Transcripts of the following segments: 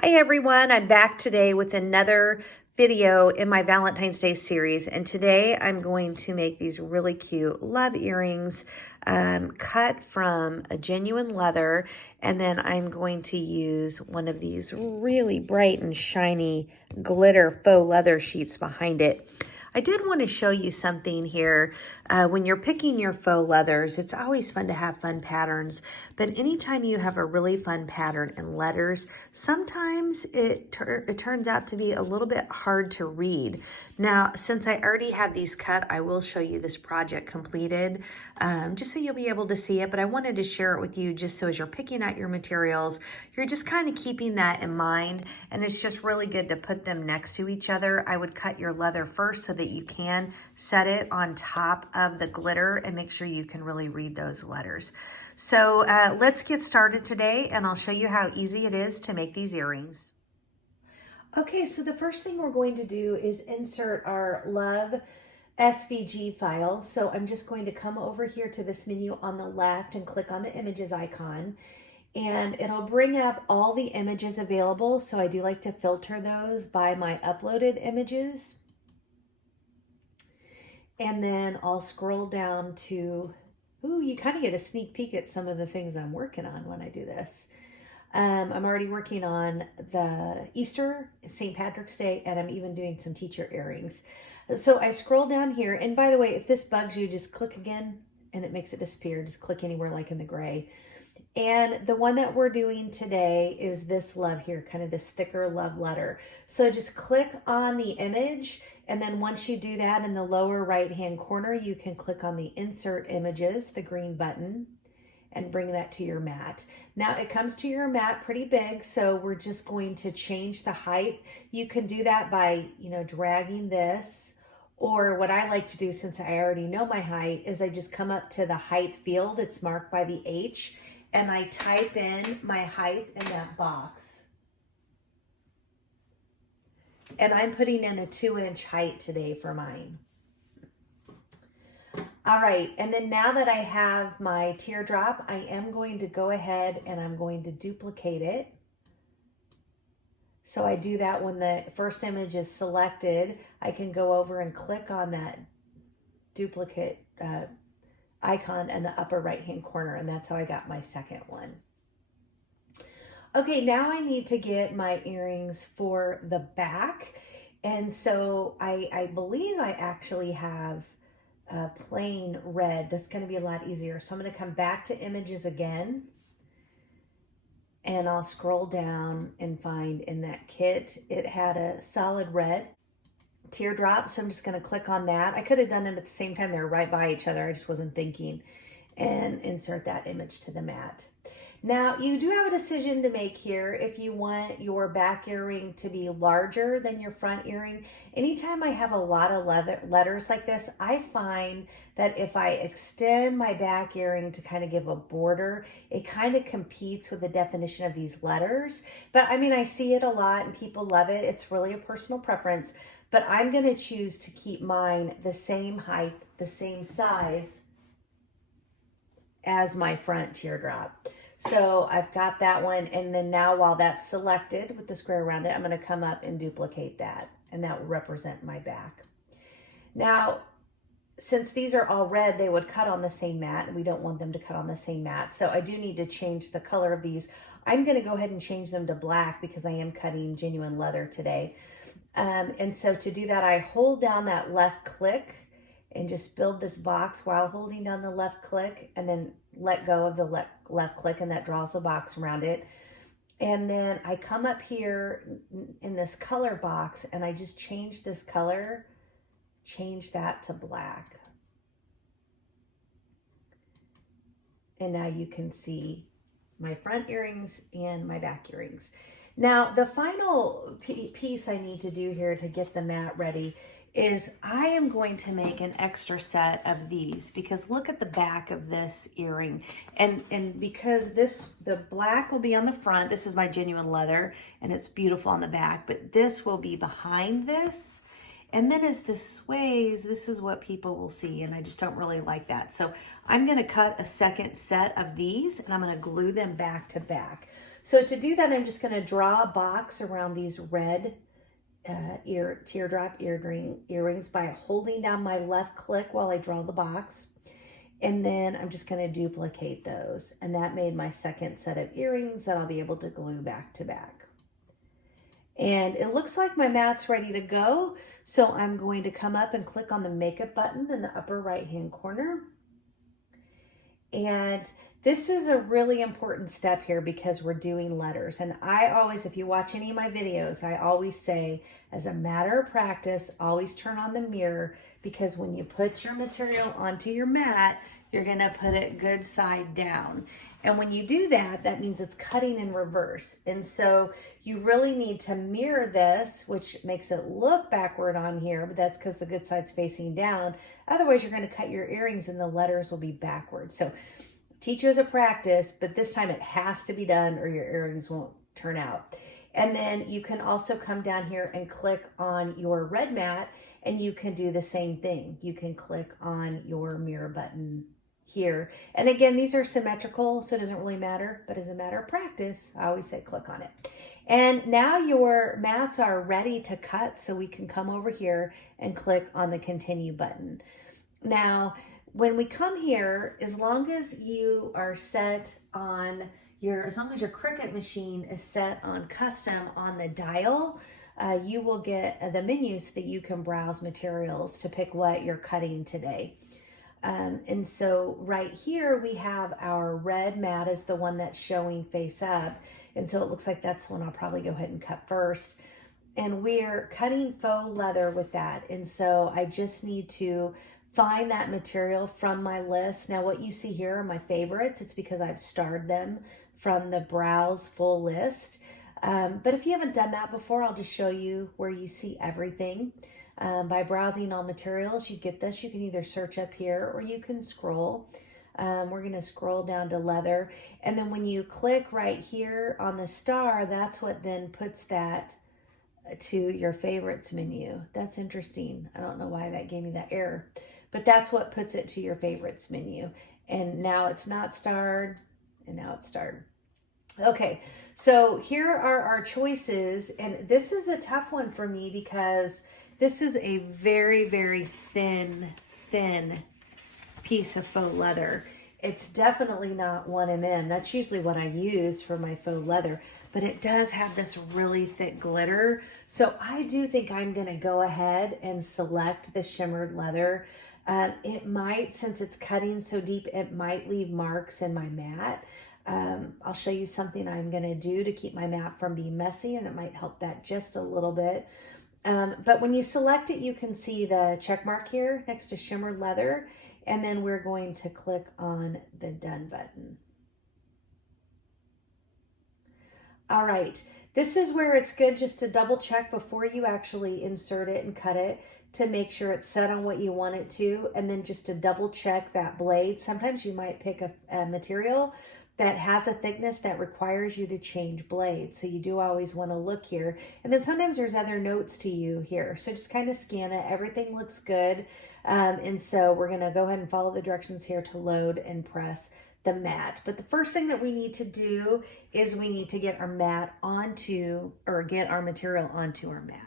Hi everyone, I'm back today with another video in my Valentine's Day series, and today I'm going to make these really cute love earrings cut from a genuine leather, and then I'm going to use one of these really bright and shiny glitter faux leather sheets behind it. I did want to show you something here. When you're picking your faux leathers, it's always fun to have fun patterns, but anytime you have a really fun pattern in letters, sometimes it turns out to be a little bit hard to read. Now, since I already have these cut, I will show you this project completed, just so you'll be able to see it, but I wanted to share it with you just so as you're picking out your materials, you're just kind of keeping that in mind, and it's just really good to put them next to each other. I would cut your leather first so that you can set it on top of the glitter and make sure you can really read those letters. So let's get started today, and I'll show you how easy it is to make these earrings. Okay, so the first thing we're going to do is insert our love SVG file. So I'm just going to come over here to this menu on the left and click on the images icon, and it'll bring up all the images available. So I do like to filter those by my uploaded images. And then I'll scroll down to, ooh, you kind of get a sneak peek at some of the things I'm working on when I do this. I'm already working on the Easter, St. Patrick's Day, and I'm even doing some teacher earrings. So I scroll down here, and by the way, if this bugs you, just click again and it makes it disappear. Just click anywhere like in the gray. And the one that we're doing today is this love here, kind of this thicker love letter. So just click on the image, and then once you do that, in the lower right hand corner, you can click on the insert images, the green button, and bring that to your mat. Now it comes to your mat pretty big, so we're just going to change the height. You can do that by, dragging this, or what I like to do, since I already know my height, is I just come up to the height field. It's marked by the H, and I type in my height in that box. And I'm putting in a 2-inch height today for mine. All right, and then now that I have my teardrop, I am going to go ahead and I'm going to duplicate it. So I do that when the first image is selected. I can go over and click on that duplicate icon in the upper right hand corner, and that's how I got my second one. Okay, now I need to get my earrings for the back, and so I believe I actually have plain red. That's going to be a lot easier. So I'm going to come back to images again, and I'll scroll down and find in that kit it had a solid red teardrop, so I'm just going to click on that. I could have done it at the same time. They're right by each other. I just wasn't thinking. And insert that image to the mat. Now you do have a decision to make here if you want your back earring to be larger than your front earring. Anytime I have a lot of letters like this, I find that if I extend my back earring to kind of give a border, it kind of competes with the definition of these letters. But I mean, I see it a lot and people love it. It's really a personal preference. But I'm going to choose to keep mine the same height, the same size as my front teardrop. So I've got that one, and then now while that's selected with the square around it, I'm going to come up and duplicate that, and that will represent my back. Now, since these are all red, they would cut on the same mat, and we don't want them to cut on the same mat, so I do need to change the color of these. I'm going to go ahead and change them to black because I am cutting genuine leather today. And so to do that, I hold down that left click and just build this box while holding down the left click, and then let go of the left click, and that draws a box around it. And then I come up here in this color box, and I just change this color, change that to black. And now you can see my front earrings and my back earrings. Now, the final piece I need to do here to get the mat ready is I am going to make an extra set of these, because look at the back of this earring. And because the black will be on the front, this is my genuine leather, and it's beautiful on the back, but this will be behind this. And then as this sways, this is what people will see, and I just don't really like that. So I'm gonna cut a second set of these, and I'm gonna glue them back to back. So to do that, I'm just going to draw a box around these red teardrop earrings by holding down my left click while I draw the box. And then I'm just going to duplicate those. And that made my second set of earrings that I'll be able to glue back to back. And it looks like my mat's ready to go. So I'm going to come up and click on the makeup button in the upper right hand corner. And this is a really important step here because we're doing letters. And I always, if you watch any of my videos, I always say, as a matter of practice, always turn on the mirror, because when you put your material onto your mat, you're gonna put it good side down. And when you do that, that means it's cutting in reverse. And so you really need to mirror this, which makes it look backward on here, but that's because the good side's facing down. Otherwise, you're gonna cut your earrings and the letters will be backwards. So teach you as a practice, but this time it has to be done or your earrings won't turn out. And then you can also come down here and click on your red mat, and you can do the same thing. You can click on your mirror button here. And again, these are symmetrical, so it doesn't really matter, but as a matter of practice, I always say click on it. And now your mats are ready to cut, so we can come over here and click on the continue button. Now, when we come here, as long as you are set on as long as your Cricut machine is set on custom on the dial, you will get the menu so that you can browse materials to pick what you're cutting today. And so right here we have our red mat is the one that's showing face up. And so it looks like that's one I'll probably go ahead and cut first. And we're cutting faux leather with that. And so I just need to find that material from my list. Now what you see here are my favorites. It's because I've starred them from the browse full list. But if you haven't done that before, I'll just show you where you see everything. By browsing all materials, you get this. You can either search up here or you can scroll. We're going to scroll down to leather. And then when you click right here on the star, that's what then puts that to your favorites menu. That's interesting. I don't know why that gave me that error, but that's what puts it to your favorites menu. And now it's not starred, and now it's starred. Okay, so here are our choices, and this is a tough one for me because this is a very, very thin piece of faux leather. It's definitely not 1mm. That's usually what I use for my faux leather, but it does have this really thick glitter. So I do think I'm gonna go ahead and select the shimmered leather. It might, since it's cutting so deep, it might leave marks in my mat. I'll show you something I'm going to do to keep my mat from being messy, and it might help that just a little bit. But when you select it, you can see the check mark here next to shimmered leather, and then we're going to click on the done button. All right, this is where it's good just to double check before you actually insert it and cut it to make sure it's set on what you want it to, and then just to double check that blade. Sometimes you might pick a material that has a thickness that requires you to change blades. So you do always want to look here. And then sometimes there's other notes to you here. So just kind of scan it. Everything looks good. And so we're going to go ahead and follow the directions here to load and press the mat. But the first thing that we need to do is we need to get our mat onto, or get our material onto our mat.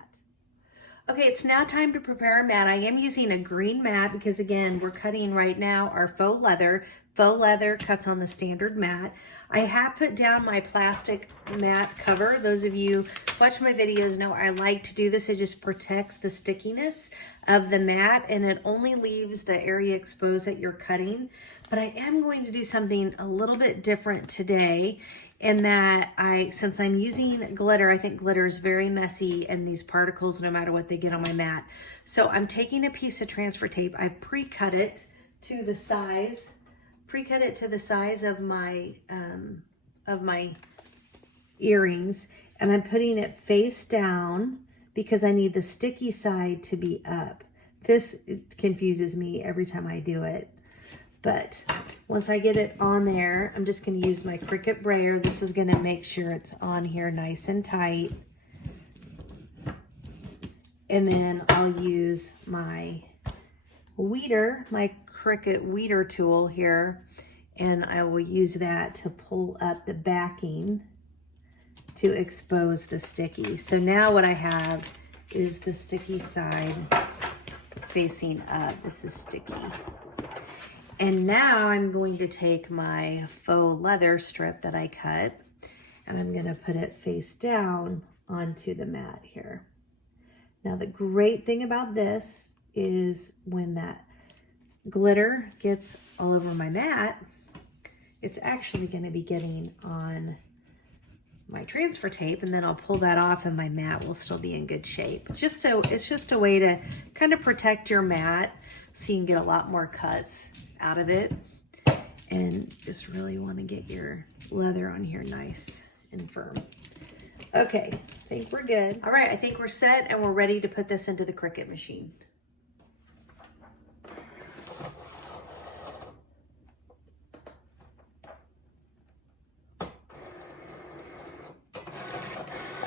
Okay, it's now time to prepare our mat. I am using a green mat because, again, we're cutting right now our faux leather. Faux leather cuts on the standard mat. I have put down my plastic mat cover. Those of you who watch my videos know I like to do this. It just protects the stickiness of the mat, and it only leaves the area exposed that you're cutting. But I am going to do something a little bit different today, in that since I'm using glitter, I think glitter is very messy and these particles, no matter what they get on my mat. So I'm taking a piece of transfer tape. I've pre-cut it to the size, of my earrings, and I'm putting it face down because I need the sticky side to be up. This confuses me every time I do it. But once I get it on there, I'm just going to use my Cricut brayer. This is going to make sure it's on here nice and tight. And then I'll use my weeder, my Cricut weeder tool here, and I will use that to pull up the backing to expose the sticky. So now what I have is the sticky side facing up. This is sticky. And now I'm going to take my faux leather strip that I cut, and I'm going to put it face down onto the mat here. Now the great thing about this is when that glitter gets all over my mat, it's actually going to be getting on my transfer tape, and then I'll pull that off and my mat will still be in good shape. It's just a way to kind of protect your mat so you can get a lot more cuts out of it, and just really want to get your leather on here nice and firm. Okay, I think we're good. All right, I think we're set and we're ready to put this into the Cricut machine.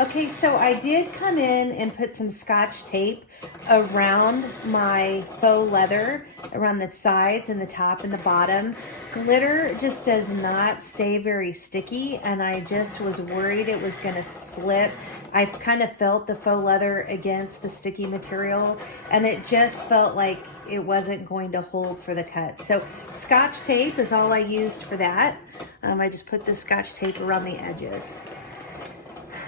Okay, so I did come in and put some Scotch tape around my faux leather, around the sides and the top and the bottom. Glitter just does not stay very sticky, and I just was worried it was gonna slip. I kind of felt the faux leather against the sticky material, and it just felt like it wasn't going to hold for the cut. So Scotch tape is all I used for that. I just put the Scotch tape around the edges.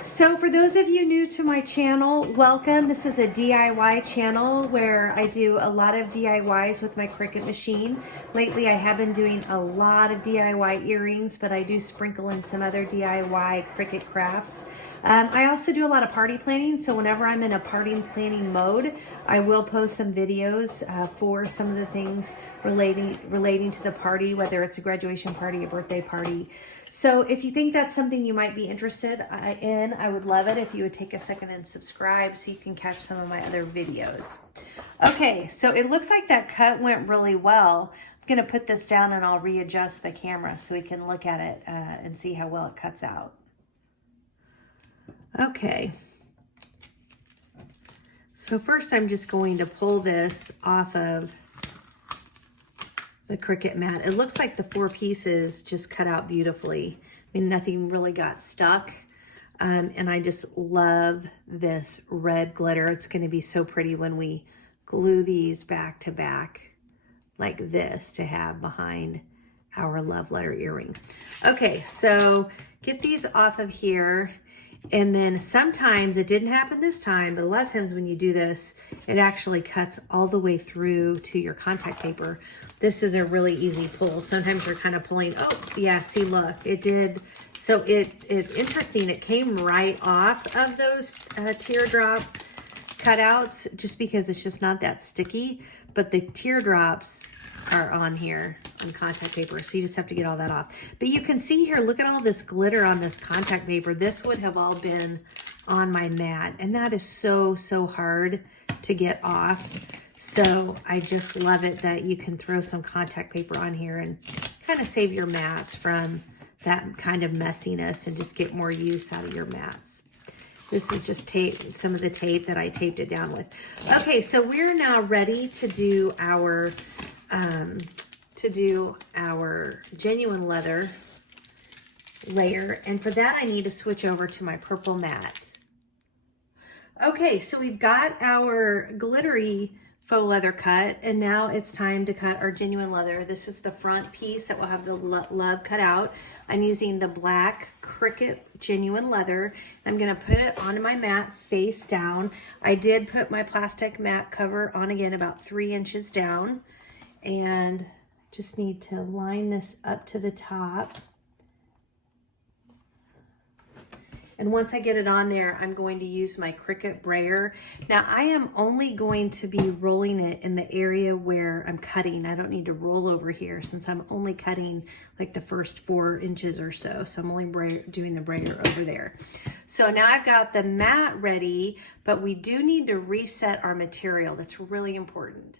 So for those of you new to my channel, welcome. This is a DIY channel where I do a lot of DIYs with my Cricut machine. Lately I have been doing a lot of DIY earrings, but I do sprinkle in some other DIY Cricut crafts. I also do a lot of party planning, so whenever I'm in a party planning mode, I will post some videos for some of the things relating to the party, whether it's a graduation party, a birthday party. So if you think that's something you might be interested in, I would love it if you would take a second and subscribe so you can catch some of my other videos. Okay, so it looks like that cut went really well. I'm gonna put this down and I'll readjust the camera so we can look at it and see how well it cuts out. Okay, so first I'm just going to pull this off of the Cricut mat. It looks like the 4 pieces just cut out beautifully. I mean, nothing really got stuck. And I just love this red glitter. It's going to be so pretty when we glue these back to back like this to have behind our love letter earring. Okay, so get these off of here. And then sometimes, it didn't happen this time, but a lot of times when you do this, it actually cuts all the way through to your contact paper. This is a really easy pull. Sometimes you're kind of pulling, oh yeah, see, look, it did. So it's interesting, it came right off of those teardrop cutouts just because it's just not that sticky, but the teardrops are on here on contact paper, so you just have to get all that off. But you can see here, look at all this glitter on this contact paper. This would have all been on my mat, and that is so hard to get off. So I just love it that you can throw some contact paper on here and kind of save your mats from that kind of messiness and just get more use out of your mats. This is just tape, some of the tape that I taped it down with. Okay, so we're now ready to do our genuine leather layer, and for that I need to switch over to my purple mat. Okay, so we've got our glittery faux leather cut, and now it's time to cut our genuine leather. This is the front piece that will have the love cut out. I'm using the black Cricut genuine leather. I'm gonna put it onto my mat face down. I did put my plastic mat cover on again about 3 inches down, and just need to line this up to the top. And once I get it on there, I'm going to use my Cricut brayer. Now I am only going to be rolling it in the area where I'm cutting. I don't need to roll over here since I'm only cutting like the first 4 inches or so. So I'm only doing the brayer over there. So now I've got the mat ready, but we do need to reset our material. That's really important.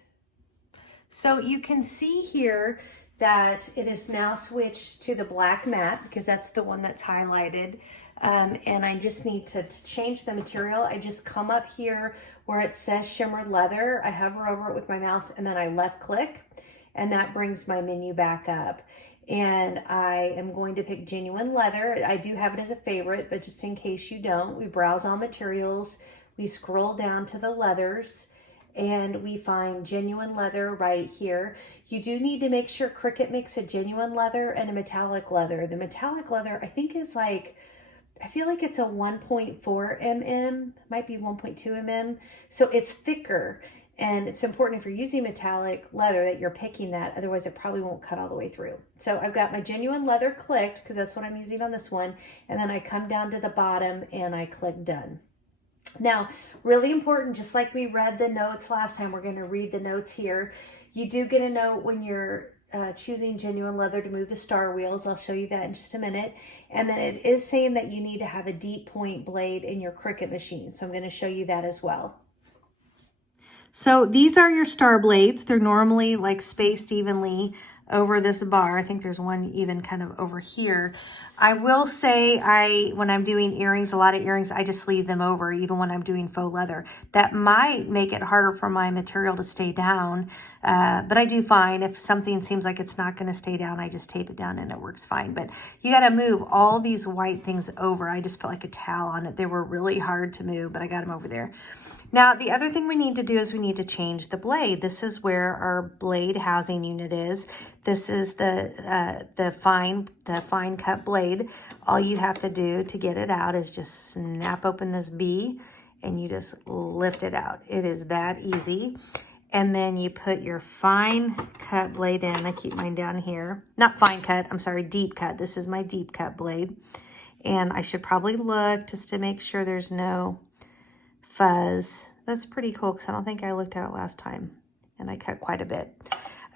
So you can see here that it is now switched to the black mat because that's the one that's highlighted. And I just need to change the material. I just come up here where it says shimmer leather. I hover over it with my mouse and then I left click, and that brings my menu back up. And I am going to pick genuine leather. I do have it as a favorite, but just in case you don't, we browse all materials, we scroll down to the leathers, and we find genuine leather right here. You do need to make sure Cricut makes a genuine leather and a metallic leather. The metallic leather, I think, is like, I feel like it's a 1.4 mm, might be 1.2 mm. So it's thicker, and it's important if you're using metallic leather that you're picking that, otherwise it probably won't cut all the way through. So I've got my genuine leather clicked because that's what I'm using on this one. And then I come down to the bottom and I click done. Now, really important, just like we read the notes last time, we're going to read the notes here. You do get a note when you're choosing genuine leather to move the star wheels. I'll show you that in just a minute. And then it is saying that you need to have a deep point blade in your Cricut machine. So I'm going to show you that as well. So these are your star blades. They're normally like spaced evenly over this bar. I think there's one even kind of over here. I will say when I'm doing earrings, a lot of earrings, I just leave them over even when I'm doing faux leather. That might make it harder for my material to stay down, but I do find if something seems like it's not going to stay down, I just tape it down and it works fine. But you got to move all these white things over. I just put like a towel on it. They were really hard to move, but I got them over there. Now, the other thing we need to do is we need to change the blade. This is where our blade housing unit is. This is the fine cut blade. All you have to do to get it out is just snap open this B and you just lift it out. It is that easy. And then you put your fine cut blade in. I keep mine down here. Not fine cut, I'm sorry, deep cut. This is my deep cut blade. And I should probably look just to make sure there's no fuzz. That's pretty cool because I don't think I looked at it last time, and I cut quite a bit.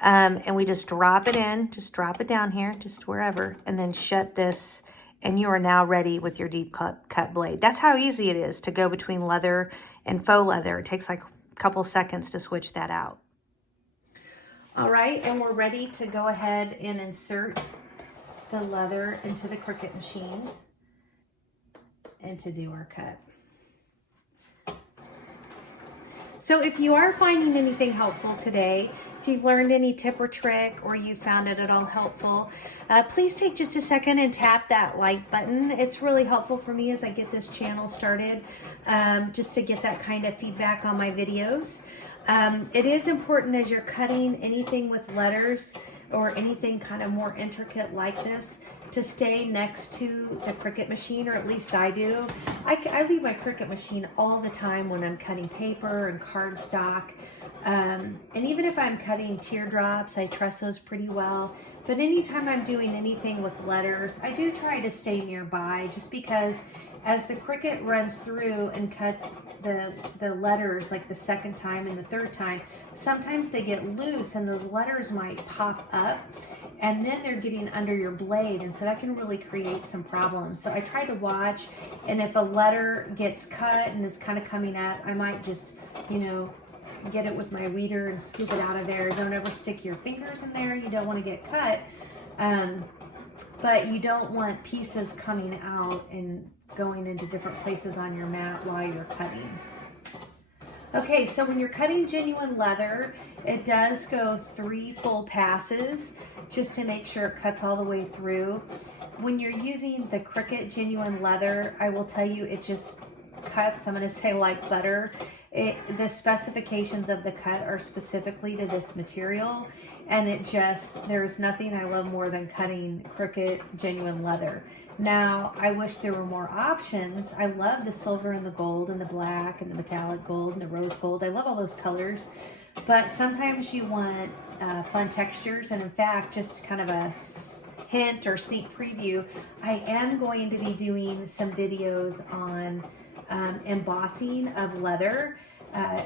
And we just drop it in, just drop it down here, just wherever, and then shut this, and you are now ready with your deep cut blade. That's how easy it is to go between leather and faux leather. It takes like a couple seconds to switch that out. All right, and we're ready to go ahead and insert the leather into the Cricut machine and to do our cut. So if you are finding anything helpful today, if you've learned any tip or trick or you found it at all helpful, please take just a second and tap that like button. It's really helpful for me as I get this channel started, just to get that kind of feedback on my videos. It is important as you're cutting anything with letters or anything kind of more intricate like this to stay next to the Cricut machine, or at least I do. I leave my Cricut machine all the time when I'm cutting paper and cardstock. And even if I'm cutting teardrops, I trust those pretty well. But anytime I'm doing anything with letters, I do try to stay nearby, just because as the Cricut runs through and cuts the letters like the second time and the third time, sometimes they get loose and those letters might pop up and then they're getting under your blade, and so that can really create some problems. So I try to watch, and if a letter gets cut and is kind of coming up, I might just, get it with my weeder and scoop it out of there. Don't ever stick your fingers in there. You don't want to get cut, but you don't want pieces coming out and going into different places on your mat while you're cutting. Okay, so when you're cutting genuine leather, it does go 3 full passes just to make sure it cuts all the way through. When you're using the Cricut genuine leather, I will tell you it just cuts, I'm going to say like butter. The specifications of the cut are specifically to this material, and there's nothing I love more than cutting Cricut genuine leather. Now, I wish there were more options. I love the silver and the gold and the black and the metallic gold and the rose gold. I love all those colors, but sometimes you want fun textures. And in fact, just kind of a hint or sneak preview, I am going to be doing some videos on embossing of leather.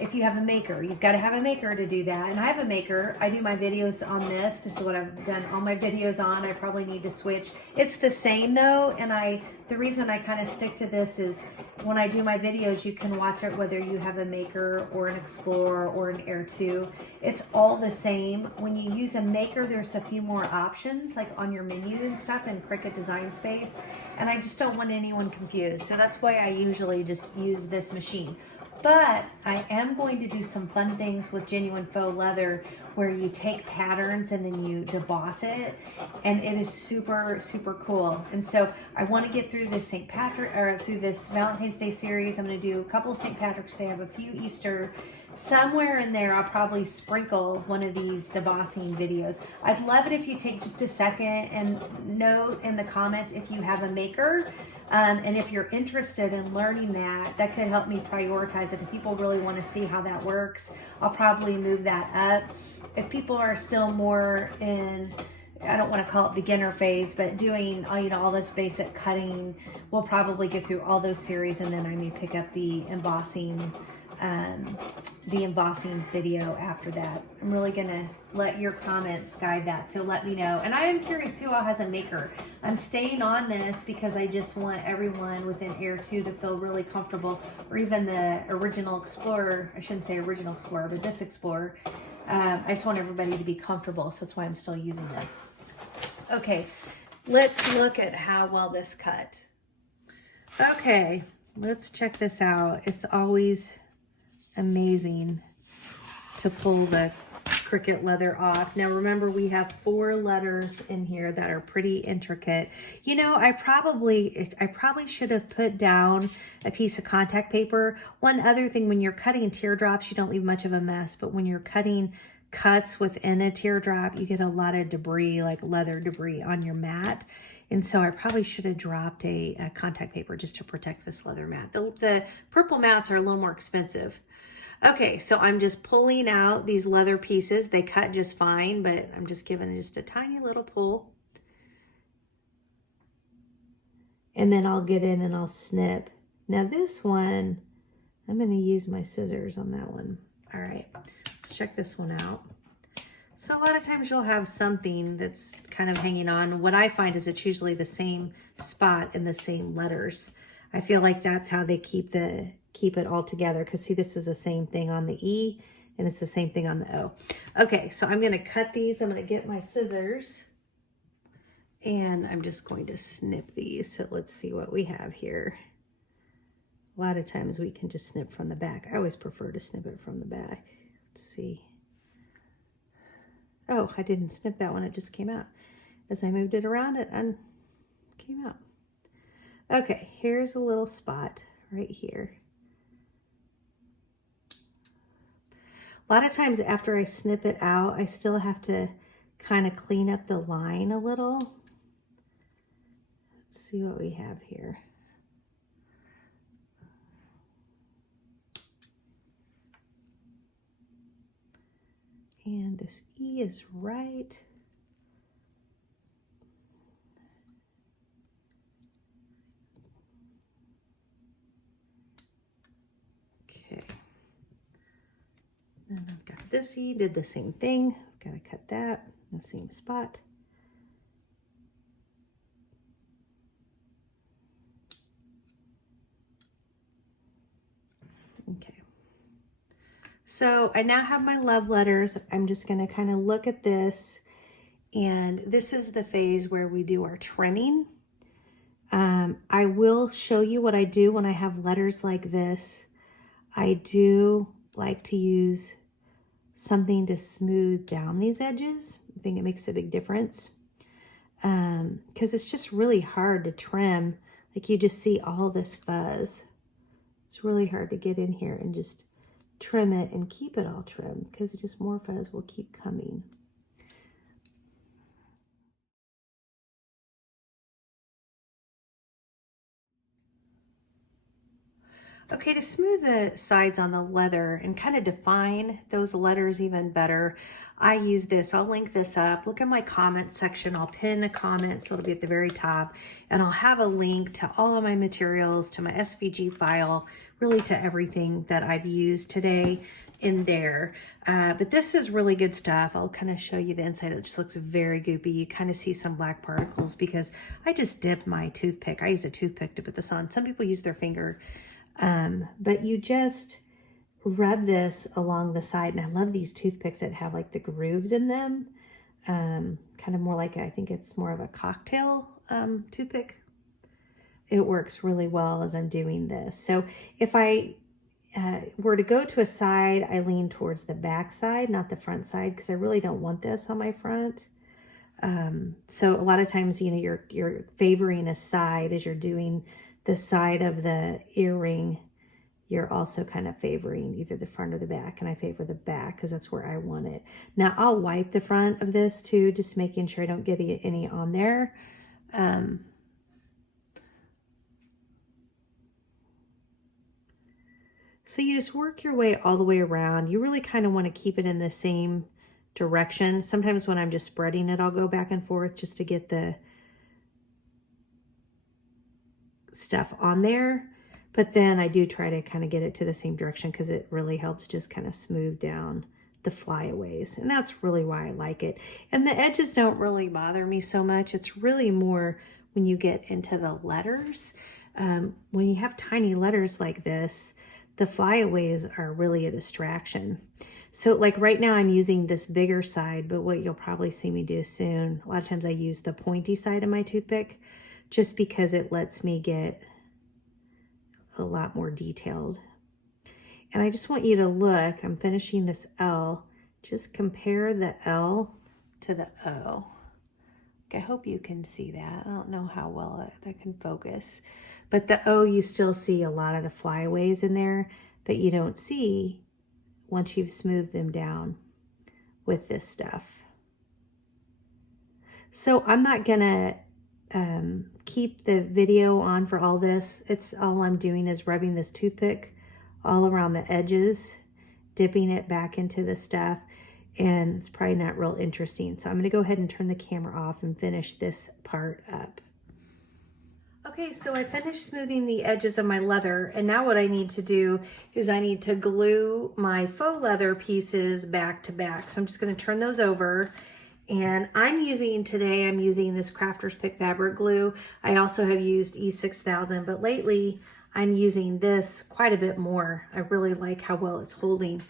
If you have a maker, you've got to have a maker to do that. And I have a maker. I do my videos on this. This is what I've done all my videos on. I probably need to switch. It's the same though. And the reason I kind of stick to this is when I do my videos, you can watch it whether you have a maker or an Explorer or an Air 2. It's all the same. When you use a maker, there's a few more options like on your menu and stuff in Cricut Design Space. and I just don't want anyone confused. So that's why I usually just use this machine. But I am going to do some fun things with genuine faux leather where you take patterns and then you deboss it, and it is super, super cool. And so I want to get through this through this Valentine's Day series. I'm going to do a couple of St. Patrick's Day. I have a few Easter. Somewhere in there, I'll probably sprinkle one of these debossing videos. I'd love it if you take just a second and note in the comments if you have a maker. And if you're interested in learning that, that could help me prioritize it. If people really want to see how that works, I'll probably move that up. If people are still more in, I don't want to call it beginner phase, but doing all this basic cutting, we'll probably get through all those series, and then I may pick up the embossing video after that. I'm really gonna let your comments guide that, so let me know. And I am curious who all has a maker. I'm staying on this because I just want everyone within Air 2 to feel really comfortable, or even the original Explorer. I shouldn't say original Explorer, but this Explorer. I just want everybody to be comfortable, so that's why I'm still using this. Okay, let's look at how well this cut. Okay, let's check this out. It's always amazing to pull the Cricut leather off. Now remember, we have 4 letters in here that are pretty intricate. You know, I probably should have put down a piece of contact paper. One other thing, when you're cutting teardrops, you don't leave much of a mess, but when you're cutting cuts within a teardrop, you get a lot of debris, like leather debris on your mat. And so I probably should have dropped a contact paper just to protect this leather mat. The purple mats are a little more expensive. Okay, so I'm just pulling out these leather pieces. They cut just fine, but I'm just giving just a tiny little pull. And then I'll get in and I'll snip. Now this one, I'm going to use my scissors on that one. All right, let's check this one out. So a lot of times you'll have something that's kind of hanging on. What I find is it's usually the same spot and the same letters. I feel like that's how they keep it all together, because see, this is the same thing on the E and it's the same thing on the O. Okay, so I'm going to cut these. I'm going to get my scissors and I'm just going to snip these. So let's see what we have here. A lot of times we can just snip from the back. I always prefer to snip it from the back. Let's see. Oh, I didn't snip that one. It just came out. As I moved it around, it came out. Okay, here's a little spot right here. A lot of times after I snip it out, I still have to kind of clean up the line a little. Let's see what we have here. And this E is right. Okay. Then I've got this E, did the same thing. Got to cut that in the same spot. Okay. So I now have my love letters. I'm just going to kind of look at this, and this is the phase where we do our trimming. I will show you what I do when I have letters like this. I do like to use something to smooth down these edges. I think it makes a big difference, because it's just really hard to trim. Like, you just see all this fuzz. It's really hard to get in here and just trim it and keep it all trimmed, because it's just more fuzz will keep coming. Okay, to smooth the sides on the leather and kind of define those letters even better, I use this. I'll link this up. Look in my comment section. I'll pin a comment so it'll be at the very top, and I'll have a link to all of my materials, to my SVG file, really to everything that I've used today in there. But this is really good stuff. I'll kind of show you the inside. It just looks very goopy. You kind of see some black particles because I just dipped my toothpick. I use a toothpick to put this on. Some people use their finger. But you just rub this along the side, and I love these toothpicks that have like the grooves in them, kind of more like, I think it's more of a cocktail toothpick. it works really well as I'm doing this. So if I were to go to a side, I lean towards the back side, not the front side, because I really don't want this on my front. So a lot of times, you know, you're favoring a side as you're doing the side of the earring. You're also kind of favoring either the front or the back, and I favor the back because that's where I want it. Now I'll wipe the front of this too, just making sure I don't get any on there. So you just work your way all the way around. You really kind of want to keep it in the same direction. Sometimes when I'm just spreading it, I'll go back and forth just to get the stuff on there. But then I do try to kind of get it to the same direction because it really helps just kind of smooth down the flyaways. And that's really why I like it. And the edges don't really bother me so much. It's really more when you get into the letters. When you have tiny letters like this, the flyaways are really a distraction. So like right now I'm using this bigger side, but what you'll probably see me do soon, a lot of times I use the pointy side of my toothpick just because it lets me get a lot more detailed. And I just want you to look, I'm finishing this L, just compare the L to the O. I hope you can see that. I don't know how well that can focus. But the O, you still see a lot of the flyaways in there that you don't see once you've smoothed them down with this stuff. So I'm not gonna keep the video on for all this. It's all I'm doing is rubbing this toothpick all around the edges, dipping it back into the stuff, and it's probably not real interesting. So I'm gonna go ahead and turn the camera off and finish this part up. Okay, so I finished smoothing the edges of my leather, and now what I need to do is I need to glue my faux leather pieces back to back. So I'm just gonna turn those over, and I'm using this Crafter's Pick fabric glue. I also have used E6000, but lately I'm using this quite a bit more. I really like how well it's holding.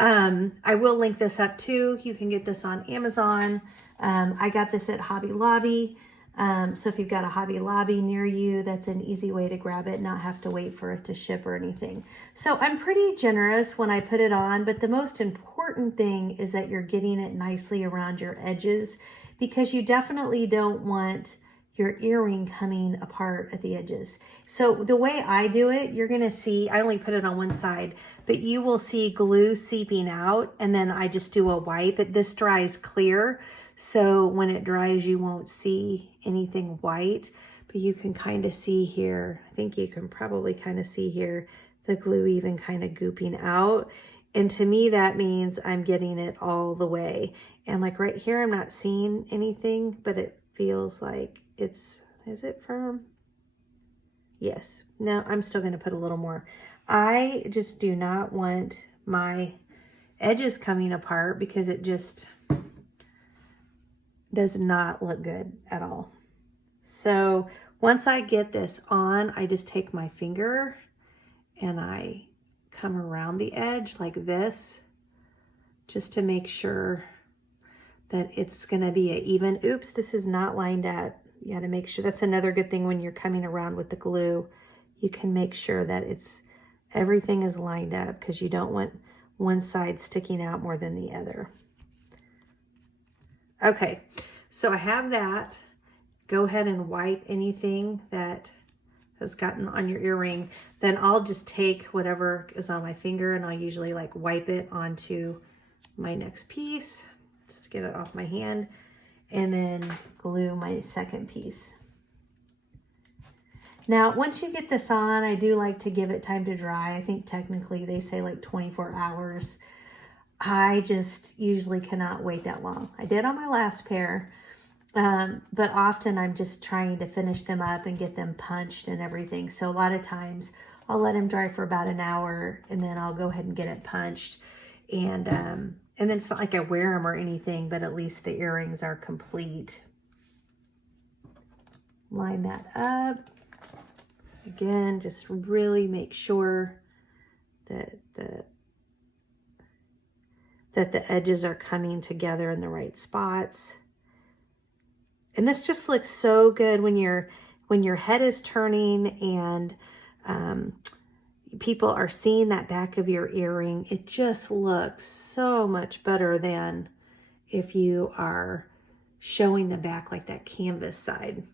I will link this up too. You can get this on Amazon. I got this at Hobby Lobby. So if you've got a Hobby Lobby near you, that's an easy way to grab it, not have to wait for it to ship or anything. So I'm pretty generous when I put it on, but the most important thing is that you're getting it nicely around your edges, because you definitely don't want your earring coming apart at the edges. So the way I do it, you're gonna see, I only put it on one side, but you will see glue seeping out, and then I just do a wipe. This dries clear, so when it dries, you won't see anything white, but you can kind of see here, I think you can probably kind of see here, the glue even kind of gooping out. And to me, that means I'm getting it all the way. And like right here, I'm not seeing anything, but it feels like is it firm? Yes. No, I'm still going to put a little more. I just do not want my edges coming apart because it just does not look good at all. So once I get this on, I just take my finger and I come around the edge like this, just to make sure that it's going to be an even, oops, this is not lined up. You got to make sure. That's another good thing when you're coming around with the glue. You can make sure that everything is lined up, because you don't want one side sticking out more than the other. Okay, so I have that. Go ahead and wipe anything that has gotten on your earring. Then I'll just take whatever is on my finger, and I'll usually like wipe it onto my next piece just to get it off my hand, and then glue my second piece. Now, once you get this on, I do like to give it time to dry. I think technically they say like 24 hours. I just usually cannot wait that long. I did on my last pair, but often I'm just trying to finish them up and get them punched and everything. So a lot of times I'll let them dry for about an hour, and then I'll go ahead and get it punched. And then it's not like I wear them or anything, but at least the earrings are complete. Line that up. Again, just really make sure that the edges are coming together in the right spots. And this just looks so good when you're when your head is turning and people are seeing that back of your earring, it just looks so much better than if you are showing the back like that canvas side.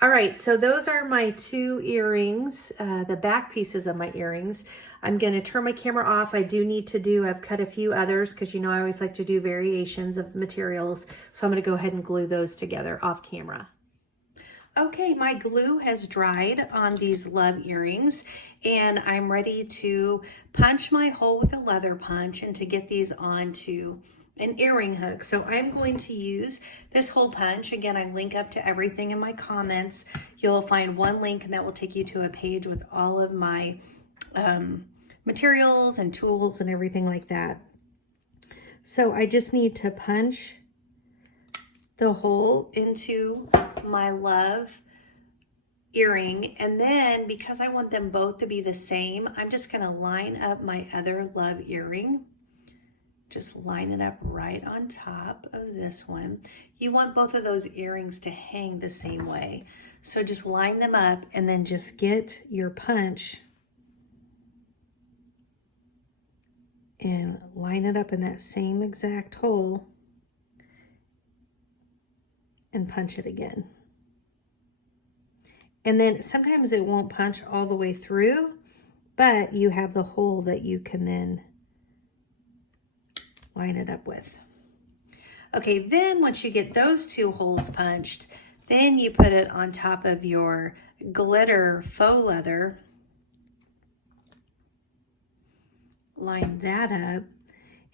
All right, so those are my two earrings, the back pieces of my earrings. I'm gonna turn my camera off. I've cut a few others because you know I always like to do variations of materials. So I'm gonna go ahead and glue those together off camera. Okay, my glue has dried on these love earrings and I'm ready to punch my hole with a leather punch and to get these onto an earring hook. So I'm going to use this hole punch. Again, I link up to everything in my comments. You'll find one link and that will take you to a page with all of my materials and tools and everything like that. So I just need to punch the hole into my love earring, and then because I want them both to be the same, I'm just going to line up my other love earring. Just line it up right on top of this one. You want both of those earrings to hang the same way. So just line them up and then just get your punch and line it up in that same exact hole and punch it again. And then sometimes it won't punch all the way through, but you have the hole that you can then line it up with. Okay, then once you get those two holes punched, then you put it on top of your glitter faux leather. Line that up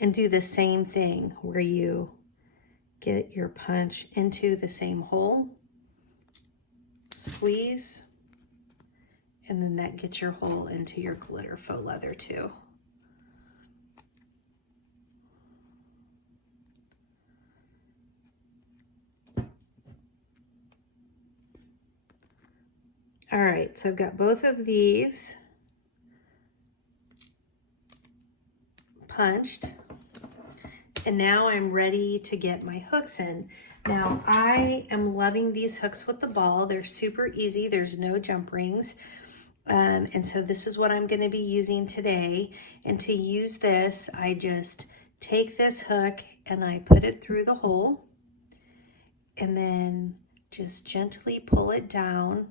and do the same thing where you get your punch into the same hole, squeeze, and then that gets your hole into your glitter faux leather too. All right, so I've got both of these punched, and now I'm ready to get my hooks in. Now I am loving these hooks with the ball. They're super easy. There's no jump rings. And so this is what I'm going to be using today. And to use this, I just take this hook and I put it through the hole and then just gently pull it down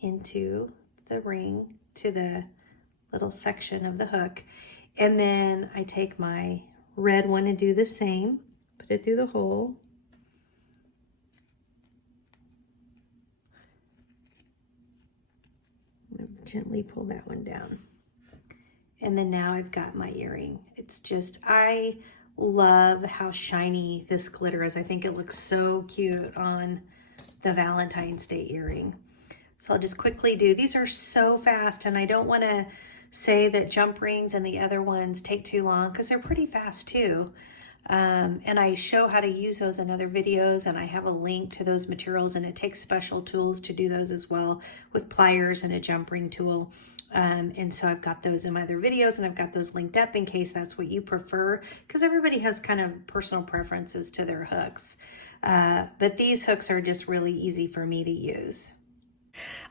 into the ring, to the little section of the hook. And then I take my red one and do the same, put it through the hole. Gently pull that one down. And then now I've got my earring. It's just, I love how shiny this glitter is. I think it looks so cute on the Valentine's Day earring. So I'll just quickly do, these are so fast, and I don't want to say that jump rings and the other ones take too long because they're pretty fast too. And I show how to use those in other videos, and I have a link to those materials, and it takes special tools to do those as well, with pliers and a jump ring tool. And so I've got those in my other videos, and I've got those linked up in case that's what you prefer, because everybody has kind of personal preferences to their hooks. But these hooks are just really easy for me to use.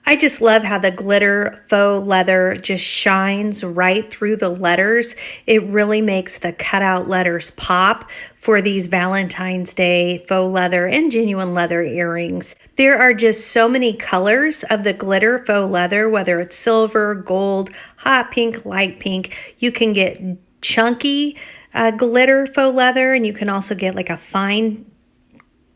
I just love how the glitter faux leather just shines right through the letters. It really makes the cutout letters pop for these Valentine's Day faux leather and genuine leather earrings. There are just so many colors of the glitter faux leather, whether it's silver, gold, hot pink, light pink. You can get chunky glitter faux leather, and you can also get like a fine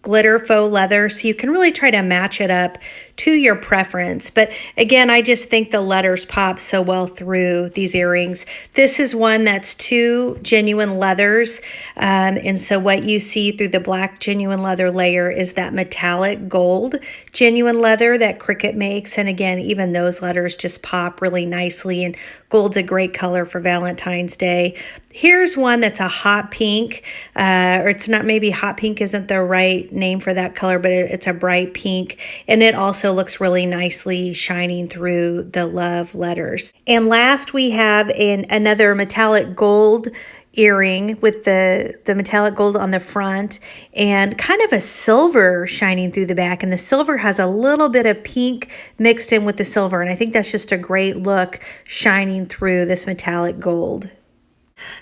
glitter faux leather, so you can really try to match it up to your preference. But again, I just think the letters pop so well through these earrings. This is one that's two genuine leathers, and so what you see through the black genuine leather layer is that metallic gold genuine leather that Cricut makes. And again, even those letters just pop really nicely, and gold's a great color for Valentine's Day. Here's one that's a hot pink, or it's not, maybe hot pink isn't the right name for that color, but it's a bright pink, and it also also looks really nicely shining through the love letters. And last we have another metallic gold earring with the metallic gold on the front and kind of a silver shining through the back. And the silver has a little bit of pink mixed in with the silver. And I think that's just a great look shining through this metallic gold.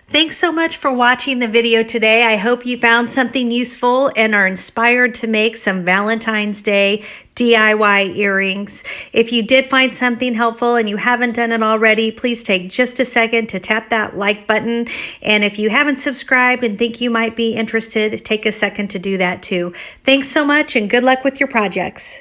Thanks so much for watching the video today. I hope you found something useful and are inspired to make some Valentine's Day DIY earrings. If you did find something helpful and you haven't done it already, please take just a second to tap that like button. And if you haven't subscribed and think you might be interested, take a second to do that too. Thanks so much and good luck with your projects.